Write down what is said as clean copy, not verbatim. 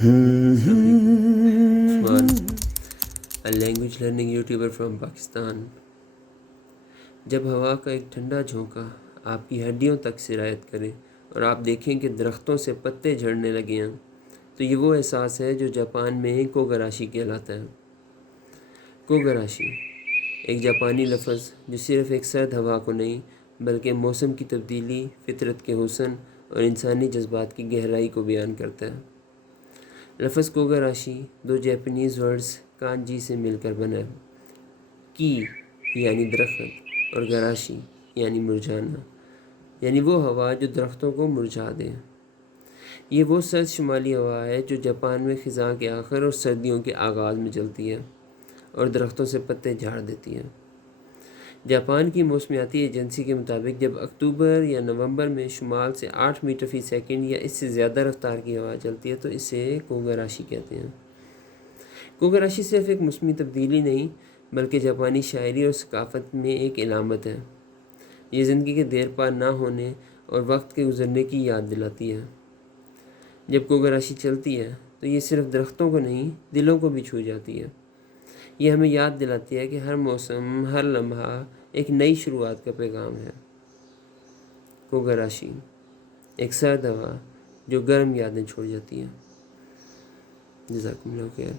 السلام علیکم، Usman, language learning YouTuber from Pakistan. جب ہوا کا ایک ٹھنڈا جھونکا آپ کی ہڈیوں تک سرایت کرے اور آپ دیکھیں کہ درختوں سے پتے جھڑنے لگے ہیں، تو یہ وہ احساس ہے جو جاپان میں کوگاراشی کہلاتا ہے۔ کوگاراشی ایک جاپانی لفظ جو صرف ایک سرد ہوا کو نہیں بلکہ موسم کی تبدیلی، فطرت کے حسن اور انسانی جذبات کی گہرائی کو بیان کرتا ہے۔ لفظ کوگاراشی دو جاپنیز ورڈز کانجی سے مل کر بنا ہے، کی یعنی درخت اور گراشی یعنی مرجھانا، یعنی وہ ہوا جو درختوں کو مرجھا دے۔ یہ وہ سرد شمالی ہوا ہے جو جاپان میں خزاں کے آخر اور سردیوں کے آغاز میں چلتی ہے اور درختوں سے پتے جھاڑ دیتی ہے۔ جاپان کی موسمیاتی ایجنسی کے مطابق جب اکتوبر یا نومبر میں شمال سے 8 میٹر فی سیکنڈ یا اس سے زیادہ رفتار کی ہوا چلتی ہے تو اسے کوگاراشی کہتے ہیں۔ کوگاراشی صرف ایک موسمی تبدیلی نہیں بلکہ جاپانی شاعری اور ثقافت میں ایک علامت ہے۔ یہ زندگی کے دیر پا نہ ہونے اور وقت کے گزرنے کی یاد دلاتی ہے۔ جب کوگاراشی چلتی ہے تو یہ صرف درختوں کو نہیں دلوں کو بھی چھو جاتی ہے۔ یہ ہمیں یاد دلاتی ہے کہ ہر موسم، ہر لمحہ ایک نئی شروعات کا پیغام ہے۔ کوگاراشی ایک سرد ہوا جو گرم یادیں چھوڑ جاتی ہے۔ جزاکم اللہ خیر۔